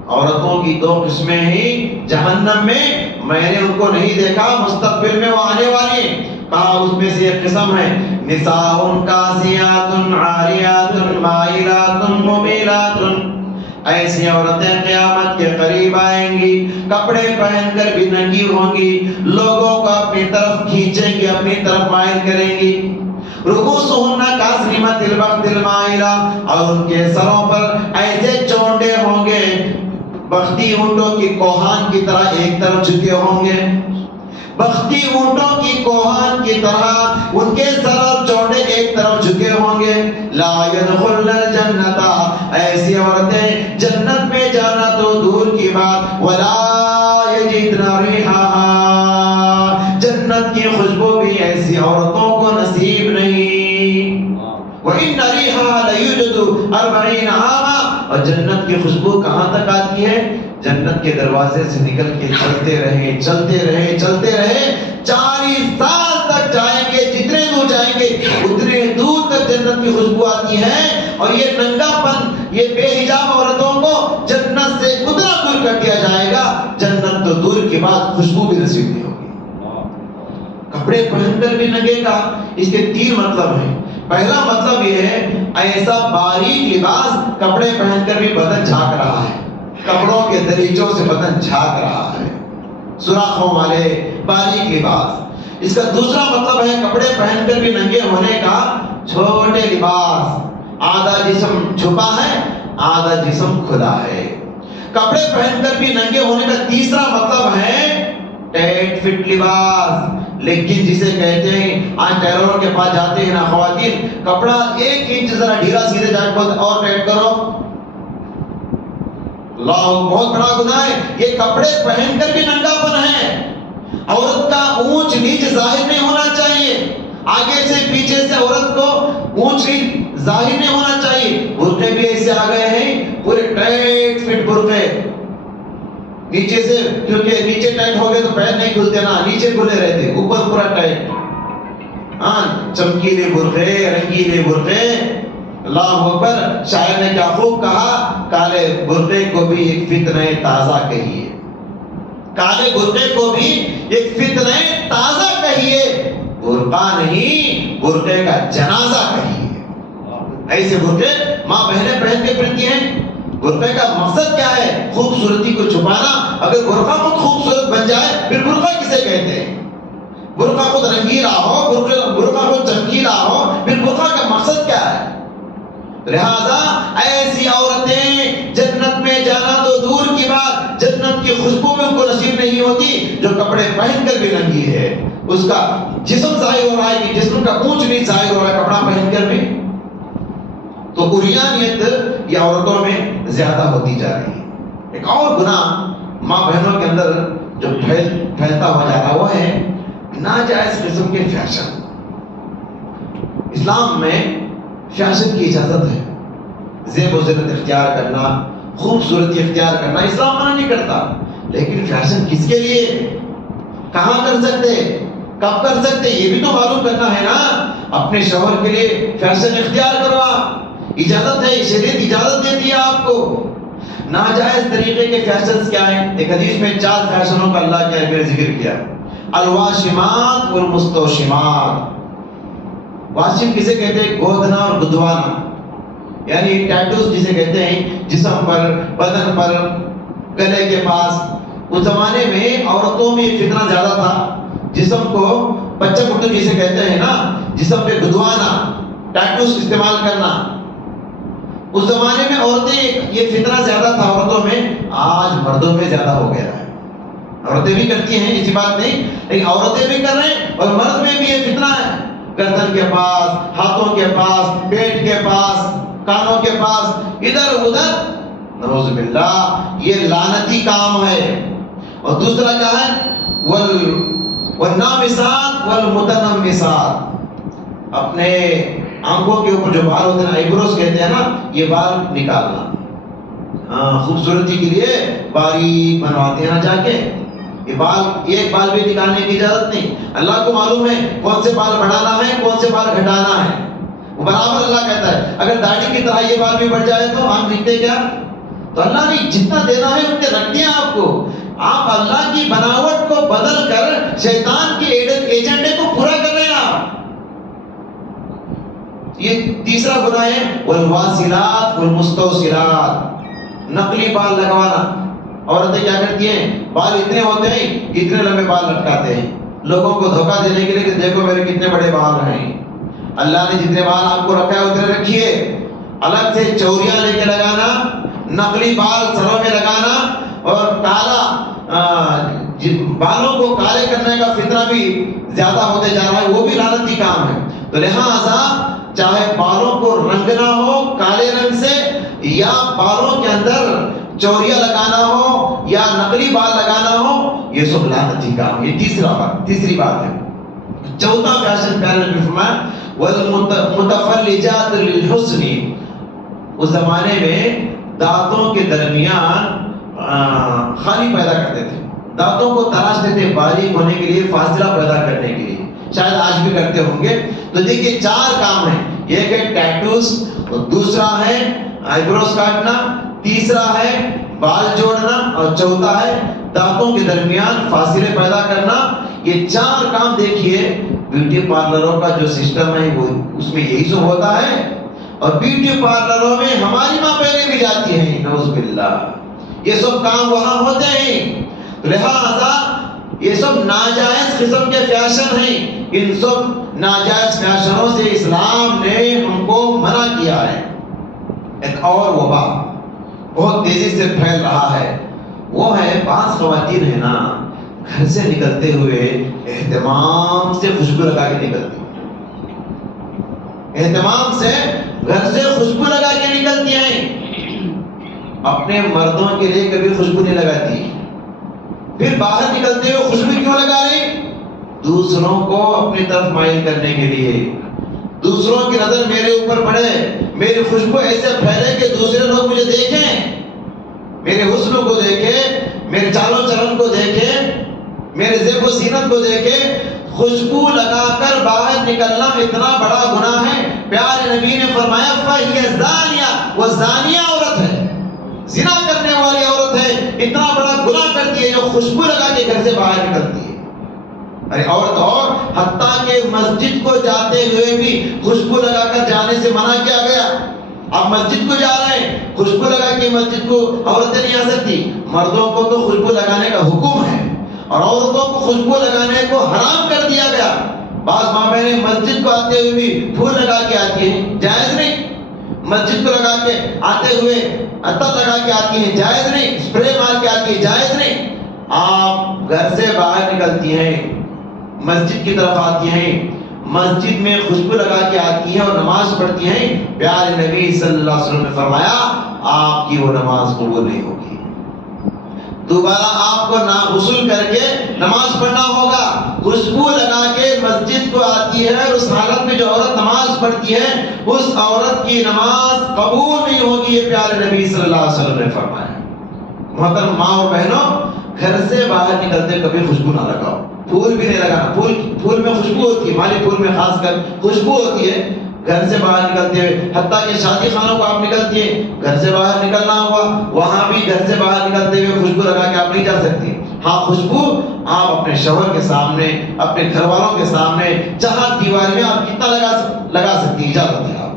عورتوں کی دو قسمیں ہی جہنم میں نے ان کو نہیں دیکھا، مستقبل میں وہ آنے والی ہیں۔ کہا اس میں سے ایک قسم ہے نساء کاسیات عاریات مائلات ممیلات، ایسی عورتیں قیامت کے قریب آئیں گی، کپڑے پہن کر بھی ننگی ہوں گی، لوگوں کو اپنی طرف کھینچیں گی، اپنی طرف مائل کریں گی۔ رؤوسہن کاسنمۃ البخت المائلہ، اور ان کے سروں پر ایسے چونڈے ہوں گے بختی اونٹوں کی کوہان کی طرح ایک طرف جھکے ہوں گے، بختی اونٹوں کی کوہان کی طرح ان کے سر اور چونڈے ایک طرف جھکے ہوں گے۔ لا يدخلن الجنت، ایسی عورتیں جنت میں جانا تو دور کی بات، ولا یجدن ریحھا، جنت کی خوشبو بھی ایسی عورتوں کو نصیب نہیں۔ وَإِنَّ رِيحَهَا لَيُوجَدُ 40 عَامًا، اور جنت کی خوشبو کہاں تک آتی ہے؟ جنت کے دروازے سے نکل کے چلتے رہے چلتے رہے چلتے رہے 40 سال تک جائیں گے، جتنے دور جائیں گے اتنے دور تک جنت کی خوشبو آتی ہے۔ اور یہ ننگا پن، یہ بے حجاب عورتوں کو جنت سے اتنا دور کر دیا جائے گا، جنت تو دور کی بات خوشبو بھی نصیب نہیں ہوگی۔ کپڑے پہن کر بھی ننگے کا اس کے 3 مطلب ہیں۔ پہلا مطلب یہ ہے ایسا باریک لباس کپڑے پہن کر بھی بدن جھانک رہا ہے، کپڑوں کے دریچوں سے بدن جھانک رہا ہے، سوراخوں والے باریک لباس۔ اس کا دوسرا مطلب ہے کپڑے پہن کر بھی ننگے ہونے کا چھوٹے لباس، آدھا جسم چھپا ہے آدھا جسم کھلا ہے۔ کپڑے پہن کر بھی ننگے ہونے کا تیسرا مطلب ہے ٹائٹ فٹ لباس، لیکن جسے کہتے ہیں آج ٹیلروں کے پاس جاتے ہیں نا خواتین، کپڑا 1 انچ ذرا ڈھیلا سیدھے جا کے اور ٹائٹ کرو، اللہ بہت بڑا گناہ ہے۔ یہ کپڑے پہن کر بھی ننگا پن ہے۔ عورت کا اونچ نیچ ظاہر نہیں ہونا چاہیے، آگے سے پیچھے سے عورت کو اونچ نیچ ظاہر نہیں ہونا چاہیے۔ برقعے بھی ایسے آ گئے ہیں پورے ٹائٹ فٹ برقعے، نیچے سے کیونکہ نیچے ٹائٹ ہو گئے تو پیر نہیں کھلتے نا، نیچے کھلے رہتے، اوپر پورا ٹائٹ۔ ہاں چمکیلے برقعے، رنگیلے برقعے، اللہ اکبر۔ شاعر نے کیا خوب کہا، کالے برقعے کو بھی ایک فتنہ تازہ کہیے، کالے برقعے کو بھی ایک فتنہ تازہ کہیے، برقع نہیں برقعے کا جنازہ کہیے۔ ایسے برقعے ماں بہنیں پہن کے پھرتی ہیں۔ برقعے کا مقصد کیا ہے؟ خوبصورتی کو چھپانا۔ اگر برقع خود خوبصورت بن جائے پھر برقع کسے کہتے ہیں؟ برقع خود رنگیلا ہو، برقع خود چمکیلا ہو، پھر برقع کا مقصد کیا ہے؟ لہذا ایسی عورتیں جنت میں جانا تو دور کی بات، جنت کی خوشبو میں ان کو نصیب نہیں ہوتی جو کپڑے پہن کر بھی ننگی ہے۔ اس کا جسم ظاہر ہو رہا ہے کہ جسم کا اونچ نیچ ظاہر ہو رہا ہے کپڑا پہن کر بھی، تو عریانیت یہ عورتوں میں زیادہ ہوتی جا رہی ہے۔ ایک اور گناہ ماں بہنوں کے اندر جو پھیلتا ہوا جا رہا وہ ہے ناجائز قسم کے فیشن۔ اسلام میں فیشن کی اجازت ہے، زیب و زینت اختیار کرنا، خوبصورتی اختیار کرنا اسلام منع نہیں کرتا، لیکن فیشن کس کے لیے، کہاں کر سکتے، کب کر سکتے، یہ بھی تو معلوم کرنا ہے نا۔ اپنے شوہر کے لیے فیشن اختیار کروا، اجازت ہے، شریعت اجازت دیتی ہے آپ کو۔ ناجائز طریقے کے فیشنز کیا ہیں؟ ایک حدیث میں 4 فیشنوں کا اللہ کے نبی نے ذکر کیا، الواشمات والمستوشمات۔ واشم کسے کہتے ہیں؟ گودنا اور گدوانا، یعنی ٹیٹوز جسے کہتے ہیں، جسم پر، بدن پر، گلے کے پاس۔ اس زمانے میں عورتوں میں یہ فتنہ زیادہ تھا، جسم کو بچہ کٹو جسے کہتے ہیں نا، جسم پہ گدوانا، ٹیٹوز استعمال کرنا۔ اس زمانے میں عورتیں یہ فتنہ زیادہ تھا عورتوں میں، آج مردوں میں زیادہ ہو گیا ہے۔ عورتیں بھی کرتی ہیں، ایسی بات نہیں، لیکن عورتیں بھی کر رہے ہیں اور مرد میں بھی یہ فتنہ ہے۔ گردن کے پاس، ہاتھوں کے پاس، پیٹ کے پاس، کانوں کے پاس، ادھر ادھر، نعوذ باللہ، یہ لعنتی کام ہے۔ اور دوسرا کیا ہے؟ والنامسات والمتنمسات، اپنے آنکھوں کے اوپر جو بال ہوتے ہیں، آئیبروز کہتے ہیں نا، یہ بال نکالنا، خوبصورتی کے لیے باریک بنواتے ہیں جا کے۔ یہ بال، ایک بال بھی نکالنے کی اجازت نہیں۔ اللہ کو معلوم ہے کون سے بال بڑھانا ہے، کون سے بال گھٹانا ہے، وہ برابر اللہ کہتا ہے۔ اگر داڑھی کی طرح یہ بال بھی بڑھ جائے تو ہم دکھتے کیا؟ تو اللہ نے جتنا دینا ہے اتنے رکھ دیا آپ کو۔ آپ اللہ کی بناوٹ کو بدل کر شیطان کے ایجنڈے کو پورا کر رہے ہیں آپ۔ یہ تیسرا گناہ ہے والواصلات والمستوصلات، نقلی بال لگوانا۔ عورتیں کیا کرتی ہیں؟ بال اتنے ہوتے ہیں، اتنے لمبے بال لٹکاتے ہیں لوگوں کو دھوکہ دینے کے لیے کہ دیکھو میرے کتنے بڑے بال ہیں۔ اللہ نے جتنے بال آپ کو رکھا ہے اتنے رکھیے۔ الگ سے چوریاں لے کے لگانا، نقلی بال سروں میں لگانا، اور کالا بالوں کو کالے کرنے کا فتنہ بھی زیادہ ہوتے جا رہا ہے، وہ بھی لعنتی کام ہے۔ تو لہٰذا چاہے بالوں کو رنگنا ہو کالے رنگ سے، یا بالوں کے اندر چوریاں لگانا ہو، یا نقلی بال لگانا ہو، یہ سب لعنتی کام۔ یہ تیسری بات ہے۔ چوتھا فیشن پیرل میں فرمایا والمتفلجات للحسن، اس زمانے میں دانتوں کے درمیان خالی پیدا کرتے تھے، دانتوں کو تراشتے تھے باریک ہونے کے لیے، فاصلہ پیدا کرنے کے لیے، شاید آج بھی کرتے ہوں گے۔ تو دیکھیے 4 کام ہیں، ایک ہے ٹیٹوز، دوسرا ہے آئی بروز کاٹنا، تیسرا ہے بال جوڑنا، اور چوتھا ہے دانتوں کے درمیان فاصلے پیدا کرنا۔ یہ 4 کام دیکھیے بیوٹی پارلروں کا جو سسٹم ہے وہ اس میں یہی سب ہوتا ہے، اور بیوٹی پارلروں میں ہماری ماں بہنیں بھی جاتی ہیں، نعوذ باللہ، یہ سب کام وہاں ہوتے ہیں۔ لہذا یہ سب ناجائز قسم کے فیشن ہیں، ان سب ناجائز فیشنوں سے اسلام نے ہم کو منع کیا ہے۔ ایک اور وبا بہت تیزی سے پھیل رہا ہے، وہ ہے بعض خواتین ہے نا، گھر سے نکلتے ہوئے اہتمام سے خوشبو لگا کے نکلتی، اہتمام سے گھر سے خوشبو لگا کے نکلتی ہیں، اپنے مردوں کے لیے کبھی خوشبو نہیں لگاتی، پھر باہر نکلتے ہوئے خوشبو کیوں لگا رہی؟ دوسروں کو اپنی طرف مائل کرنے کے لیے، دوسروں کی نظر میرے اوپر پڑے، میری خوشبو ایسے پھیلے کہ دوسرے لوگ مجھے دیکھیں، میرے حسن کو دیکھیں، میرے چال و چلن کو دیکھیں، میرے زیب و زینت کو دیکھیں۔ خوشبو لگا کر باہر نکلنا اتنا بڑا گناہ ہے، پیارے نبی نے فرمایا فَهِيَ زَانِيَةٌ، وہ زانیہ عورت ہے، زنا کرنے والی عورت ہے، اتنا بڑا گناہ کرتی ہے جو خوشبو لگا کے گھر سے باہر نکلتی ہے۔ ارے اور حتیٰ کہ مسجد کو جاتے ہوئے بھی خوشبو لگا کر جانے سے منع کیا گیا۔ آپ مسجد کو جا رہے ہیں، خوشبو لگا کے مسجد کو عورتیں نہیں آ سکتی، مردوں کو تو خوشبو لگانے کا حکم ہے، اور عورتوں کو خوشبو لگانے کو حرام کر دیا گیا۔ بعض ماں بہنیں مسجد کو آتے ہوئے بھی پھول لگا کے آتی ہیں، جائز نہیں۔ مسجد کو لگا کے آتے ہوئے عطر لگا کے آتی ہیں، جائز نہیں۔ اسپرے مار کے آتی ہے، جائز نہیں۔ آپ گھر سے باہر نکلتی ہیں، مسجد کی طرف آتی ہیں، مسجد میں خوشبو لگا کے آتی ہیں اور نماز پڑھتی ہیں، پیارے نبی صلی اللہ علیہ وسلم نے فرمایا آپ کی وہ نماز قبول نہیں ہوگی، دوبارہ آپ کو غسل کر کے نماز پڑھنا ہوگا۔ خوشبو لگا کے مسجد کو آتی ہے اور اس حالت میں جو عورت نماز پڑھتی ہے اس عورت کی نماز قبول نہیں ہوگی، یہ پیارے نبی صلی اللہ علیہ وسلم نے فرمایا۔ محترم ماں اور بہنوں، گھر سے باہر نکلتے کبھی خوشبو نہ لگاؤ، پھول بھی نہیں لگانا، پھول میں خوشبو ہوتی ہے، مالی پھول میں خاص کر خوشبو ہوتی ہے۔ گھر سے باہر نکلتے ہوئے، حتیٰ کہ شادی خانوں کو آپ نکلتی ہیں، گھر سے باہر نکلنا ہوا، وہاں بھی گھر سے باہر نکلتے ہوئے خوشبو لگا کے آپ نہیں جا سکتی۔ ہاں، خوشبو آپ اپنے شوہر کے سامنے، اپنے گھر والوں کے سامنے، چہار دیواری میں آپ کتنا لگا سکتی، اجازت ہے آپ۔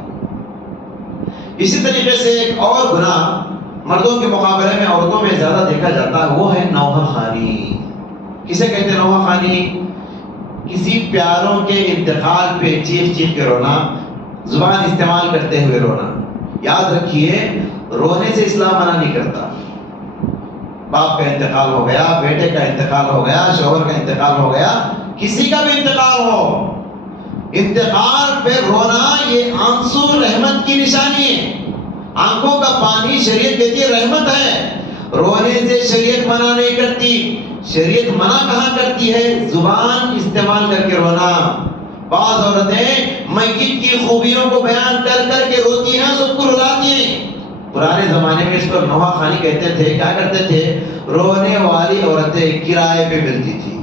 اسی طریقے سے ایک اور گناہ مردوں کے مقابلے میں عورتوں میں زیادہ دیکھا جاتا ہے، وہ ہے نوحہ خوانی۔ کسے کہتے ہیں نوحہ خوانی؟ کسی پیاروں کے انتقال پہ چیخ چیخ کے رونا، زبان استعمال کرتے ہوئے رونا۔ یاد رکھیے، رونے سے اسلام منع نہیں کرتا۔ باپ کا انتقال ہو گیا، بیٹے کا انتقال ہو گیا، شوہر کا انتقال ہو گیا، کسی کا بھی انتقال ہو، انتقال پہ رونا یہ آنسو رحمت کی نشانی ہے۔ آنکھوں کا پانی شریعت کہتی ہے رحمت ہے، رونے سے شریعت منع نہیں کرتی۔ شریعت منع کہاں کرتی ہے؟ زبان استعمال کر کے رونا۔ بعض عورتیں میت کی خوبیوں کو بیان کر کر کے روتی ہیں، سب کو رلاتی ہیں۔ پرانے زمانے میں اس پر نوحہ خوانی کہتے تھے۔ کیا کرتے تھے؟ رونے والی عورتیں کرائے پہ ملتی تھی،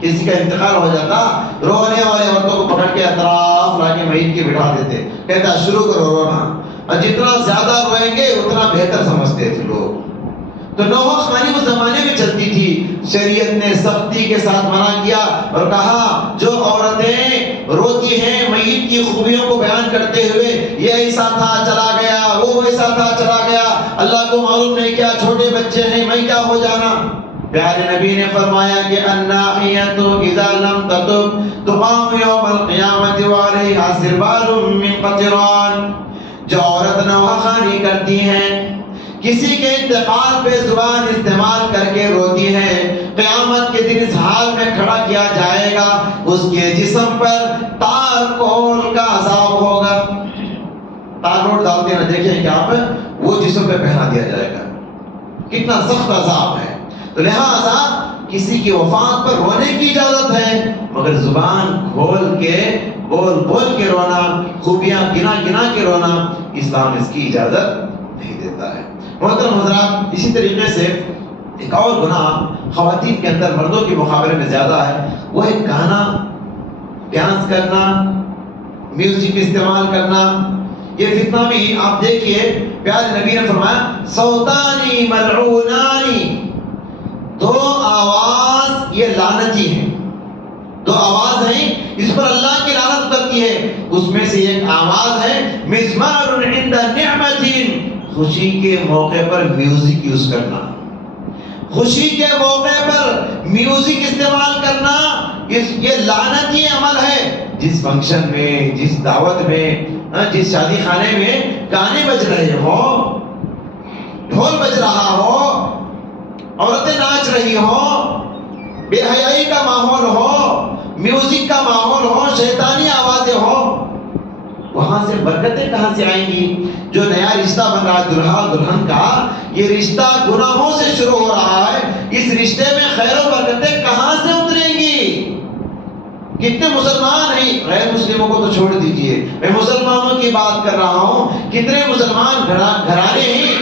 کسی کا انتقال ہو جاتا، رونے والی عورتوں کو پکڑ کے اطراف لا کے میت کے بٹھا دیتے، کہتا شروع کرو رونا، اور جتنا زیادہ روئیں گے اتنا بہتر سمجھتے تھے لوگ۔ تو نوحہ خوانی اس زمانے میں چلتی تھی، شریعت نے سختی کے ساتھ منع کیا اور کہا جو عورتیں روتی ہیں میت کی خوبیوں کو بیان کرتے ہوئے، یہ ایسا تھا چلا گیا، وہ ایسا تھا چلا گیا، اللہ کو معلوم نہیں کیا چھوٹے بچے ہیں، میں کیا ہو جانا۔ پیارے نبی نے فرمایا کہ الناحیۃ اذا لم تتب تقام یوم القیامۃ وعلیہا سربال من قطران۔ جو عورت نوحہ خوانی کرتی ہیں، کسی کے انتقال پہ زبان استعمال کر کے روتی ہے، قیامت کے دن اس حال میں کھڑا کیا جائے گا، اس کے جسم پر تارکول کا عذاب ہوگا۔ تارکول ڈالتے ہیں، دیکھیں کہ آپ وہ جسم پہ پہنا دیا جائے گا، کتنا سخت عذاب ہے۔ تو لہٰذا کسی کی وفات پر رونے کی اجازت ہے، مگر زبان کھول کے بول کے رونا، خوبیاں گنا گنا کے رونا، اسلام اس کی اجازت نہیں دیتا ہے۔ محترم حضرات، اسی طریقے سے ایک اور گناہ خواتین کے اندر مردوں کے مقابلے میں زیادہ ہے، وہ ہے گانا، ڈانس کرنا، میوزک استعمال کرنا۔ یہ فتنہ بھی آپ دیکھیے، پیارے نبی نے فرمایا صوتانی ملعونانی، دو آواز یہ لعنتی ہیں، دو آواز ہیں، اس پر اللہ کی لعنت کرتی ہے. اس میں سے ایک آواز ہے مزمار عند نعمت، خوشی کے موقع پر میوزک یوز کرنا. خوشی کے موقع پر میوزک استعمال کرنا یہ لعنتی عمل ہے. جس فنکشن میں، جس دعوت میں، جس شادی خانے میں گانے بج رہے ہو، ڈھول بج رہا ہو، عورتیں ناچ رہی ہو، بے حیائی کا ماحول ہو، میوزک کا ماحول ہو، شیطانی آوازیں ہو، وہاں سے برکتیں کہاں سے آئیں گی؟ جو نیا رشتہ بن رہا ہے دلہا دلہن کا، یہ رشتہ گناہوں سے شروع ہو رہا ہے. اس رشتے میں خیر و برکتیں کہاں سے اتریں گی؟ کتنے مسلمان ہیں، غیر مسلموں کو تو چھوڑ دیجئے، میں مسلمانوں کی بات کر رہا ہوں. کتنے مسلمان گھرانے ہیں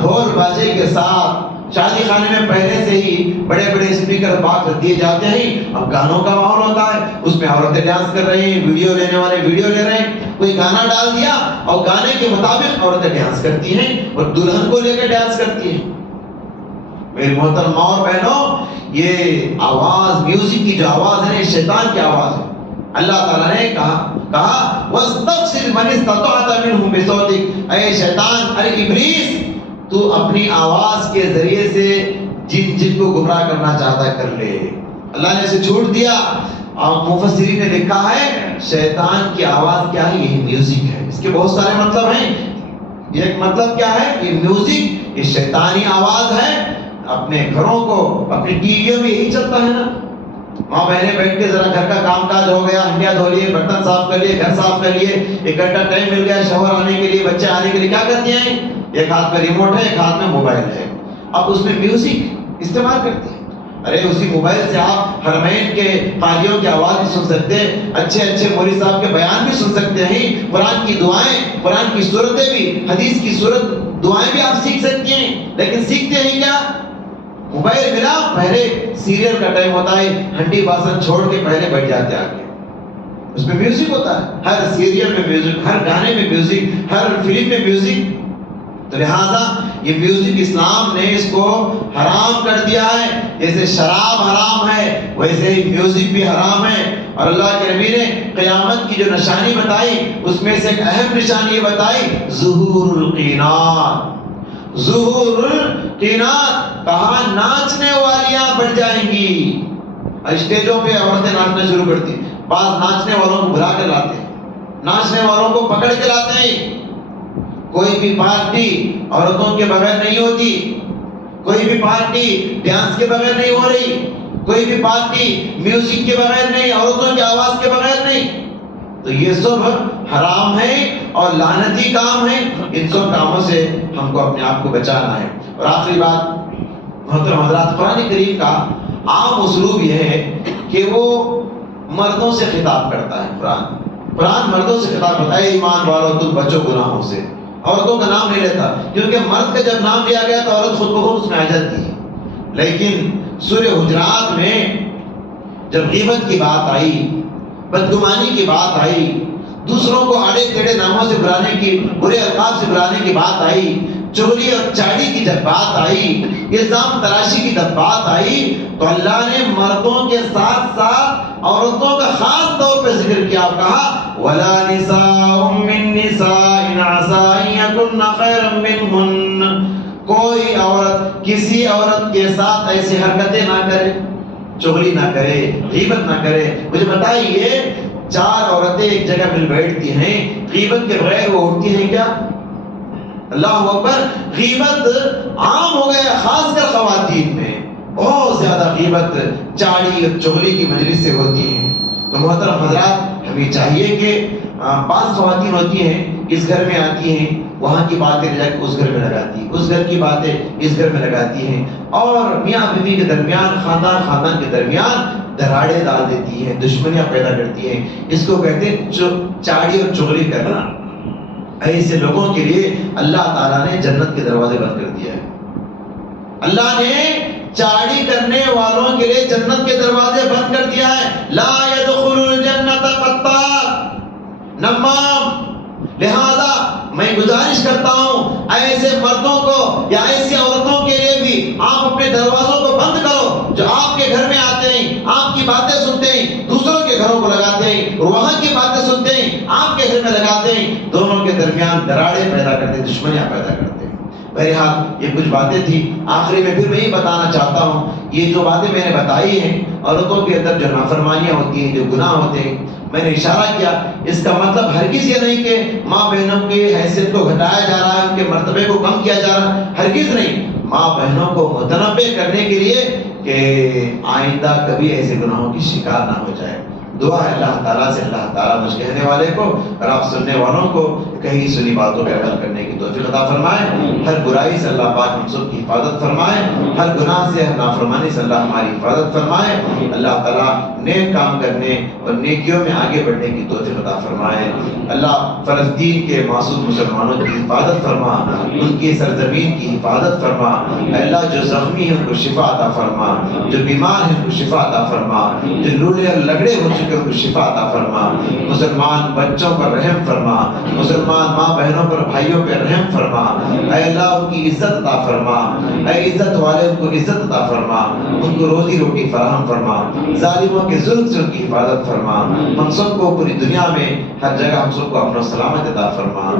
ڈھول باجے کے ساتھ شادی خانے میں پہلے سے ہی بڑے بڑے اسپیکر باکس رکھ دیے جاتے ہیں. اب گانوں کا ماحول ہوتا ہے، اس میں عورتیں ڈانس کر رہی ہیں، ویڈیو لینے والے ویڈیو لے رہے ہیں. کوئی گانا ڈال دیا اور گانے کے مطابق عورتیں ڈانس کرتی ہیں اور دلہن کو لے کے ڈانس کرتی ہیں. میری محترم ماں اور بہنوں، یہ آواز، میوزک کی جو آواز ہے، شیطان کی آواز ہے. اللہ تعالیٰ نے کہا وَاسْتَفْسِرْ مَنِ اسْتَطَعْتَ مِنْهُمْ بِصَوْتِكَ، اے شیطان، ارے ابلیس، تو اپنی آواز کے ذریعے سے جن کو گمراہ کرنا چاہتا ہے کر لے. اللہ نے اسے چھوٹ دیا. مفسرین نے لکھا ہے شیطان کی آواز کیا ہے؟ یہی میوزک ہے. اس کے بہت سارے مطلب ہیں. ایک مطلب کیا ہے؟ یہ میوزک، یہ شیطانی آواز ہے. اپنے گھروں کو، اپنی ٹی ویوں میں یہی چلتا ہے نا. ماں بہنیں بیٹھ کے ذرا گھر کا کام کاج ہو گیا، ہنڈیا دھو لیے، برتن صاف کر لیے، گھر صاف کر لیے، ایک گھنٹہ ٹائم مل گیا شوہر آنے کے لیے، بچے آنے کے لیے، کیا کرتی ہیں؟ ایک ہاتھ میں ریموٹ ہے، ایک ہاتھ میں موبائل ہے. اب اس میں میوزک استعمال کرتے ہیں. ارے اسی موبائل سے آپ حرمین کے قاریوں کی آواز بھی سن سکتے ہیں، اچھے اچھے مولوی صاحب کے بیان بھی سن سکتے ہیں، قرآن کی دعائیں، قرآن کی صورتیں بھی، حدیث کی صورت دعائیں بھی آپ سیکھ سکتی ہیں. لیکن سیکھتے ہیں کیا؟ موبائل ملا، پہلے سیریل کا ٹائم ہوتا ہے، ہنڈی باسن چھوڑ کے پہلے بیٹھ جاتے ہیں آگے. اس میں میوزک ہوتا ہے، ہر سیریل میں میوزک، ہر گانے میں میوزک، ہر فلم میں میوزک. تو لہذا یہ میوزک اسلام نے اس کو حرام کر دیا ہے. جیسے شراب حرام ہے ویسے ہی میوزک بھی حرام ہے. اور اللہ کے نبی نے قیامت کی جو نشانی بتائی اس میں سے ایک اہم نشانی یہ بتائی ظہور القینات. ظہور القینات، کہا ناچنے والیاں بڑھ جائیں گی. اسٹیجوں پہ عورتیں ناچنا شروع کرتی ہیں. بعض ناچنے والوں کو بلا کر لاتے ہیں، ناچنے والوں کو پکڑ کے لاتے ہیں. کوئی بھی پارٹی عورتوں کے بغیر نہیں ہوتی، کوئی بھی پارٹی ڈانس کے بغیر نہیں ہو رہی، کوئی بھی پارٹی میوزک کے بغیر نہیں، عورتوں کی آواز کے بغیر نہیں. تو یہ سب حرام ہے اور لعنتی کام ہے. ان سب کاموں سے ہم کو اپنے آپ کو بچانا ہے. اور آخری بات محترم حضرات، قرآن کریم کا عام اسلوب یہ ہے کہ وہ مردوں سے خطاب کرتا ہے. قرآن مردوں سے خطاب کرتا ہے، ایمان والو تم بچو گناہوں سے. عورتوں کا نام نہیں لیتا، کیونکہ مرد کا جب نام لیا گیا تو عورت خود بخود اس میں آ جاتی ہے. لیکن سورہ حجرات میں جب غیبت کی بات آئی، بدگمانی کی بات آئی، دوسروں کو آڑے ٹیڑے ناموں سے بلانے کی، برے القاب سے بلانے کی بات آئی، چغلی اور چاڑی کی جب بات آئی، الزام تراشی کی جب بات آئی، تو اللہ نے مردوں کے ساتھ ساتھ عورتوں کا خاص طور پہ ذکر کیا. کہا وَلَا نِسَاءٌ مِّن نِّسَاءٍ عَسَىٰ أَن يَكُنَّ خَيْرًا مِّنْهُنَّ، کوئی عورت کسی عورت کے ساتھ ایسی حرکتیں نہ کرے، چغلی نہ کرے، غیبت نہ کرے. مجھے بتائیے 4 عورتیں ایک جگہ مل بیٹھتی ہیں، غیبت کے بغیر وہ اٹھتی ہیں کیا؟ اللہ اکبر. غیبت عام ہو گیا، خاص کر خواتین میں بہت زیادہ غیبت چاڑی اور چغلی کی مجلس سے ہوتی ہیں. تو محترم حضرات، ہمیں چاہیے کہ بعض خواتین ہوتی ہیں اس گھر میں آتی ہیں، وہاں کی باتیں جا کے اس گھر میں لگاتی ہیں، اس گھر کی باتیں اس گھر میں لگاتی ہیں، اور میاں بیوی کے درمیان، خاندان کے درمیان دراڑیں ڈال دیتی ہیں، دشمنیاں پیدا کرتی ہیں. اس کو کہتے ہیں چاڑی اور چغلی کرنا. ایسے لوگوں کے لیے اللہ تعالیٰ نے جنت کے دروازے بند کر دیا ہے. اللہ نے چاڑی کرنے والوں کے لیے جنت کے دروازے بند کر دیا ہے. لا يدخل الجنت قطات، نمام. لہذا میں گزارش کرتا ہوں ایسے مردوں کو یا ایسی عورتوں کے لیے بھی آپ اپنے دروازوں کو بند کرو جو آپ کے گھر میں آتے ہیں، آپ کی باتیں سنتے ہیں، دوسروں کے گھروں کو لگا درمیان دراڑیں پیدا کرتے، دشمنیاں پیدا کرتے۔ بہرحال یہ کچھ باتیں تھی، آخری میں پھر میں یہ بتانا چاہتا ہوں، یہ جو باتیں میں نے بتائی ہیں، عورتوں کے اندر جو نافرمانیاں ہوتی ہیں، جو گناہ ہوتے ہیں، میں نے اشارہ کیا، اس کا مطلب ہرگز یہ نہیں کہ ماں بہنوں کی حیثیت کو گھٹایا جا رہا ہے، ان کے مرتبے کو کم کیا جا رہا ہے، ہرگز نہیں۔ ماں بہنوں کو متنبع کرنے کے لیے کہ آئندہ کبھی ایسے گناہوں کی شکار نہ ہو جائے۔ دعا ہے اللہ تعالیٰ سے، اللہ تعالیٰ مجھ کہنے والے کو اور آپ سننے والوں کو کہیں سنی باتوں پہ عمل کرنے کی توفیق عطا فرمائے، ہر برائی سے اللہ پاک ہم سب کی حفاظت فرمائے، ہر گناہ سے، ہر نافرمانی سے اللہ ہماری حفاظت فرمائے، اللہ تعالیٰ نیک کام کرنے اور نیکیوں میں آگے بڑھنے کی توفیق عطا فرمائے۔ اللہ فلسطین کے معصوم مسلمانوں کی حفاظت فرما، ان کی سرزمین کی حفاظت فرما، اللہ جو زخمی ہیں ان کو شفا عطا فرما، جو بیمار ہیں ان کو شفا عطا فرما، جو لوڑے اور لگڑے ہو چکے ان کو شفا عطا فرما، مسلمان بچوں پر رحم فرما، مسلمان ماں بہنوں پر بھائیوں پر رحم فرما، اے اللہ ان کی عزت عطا فرما، اے عزت والے ان کو عزت عطا فرما، ان کو روزی روٹی فراہم فرما، ظالموں کے ظلم سے ان کی حفاظت فرما، ہم سب کو پوری دنیا میں ہر جگہ ہم سب کو امن و سلامت عطا فرما،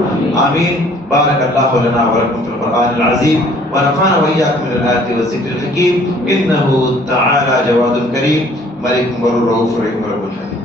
آمین۔ بارک اللہ لنا ولکم فی القرآن العظیم ونفعنا وإياكم من الآيات والذکر الحکیم، انہ تعالی جواد کریم ملک بر رؤوف رحیم رب العالمین۔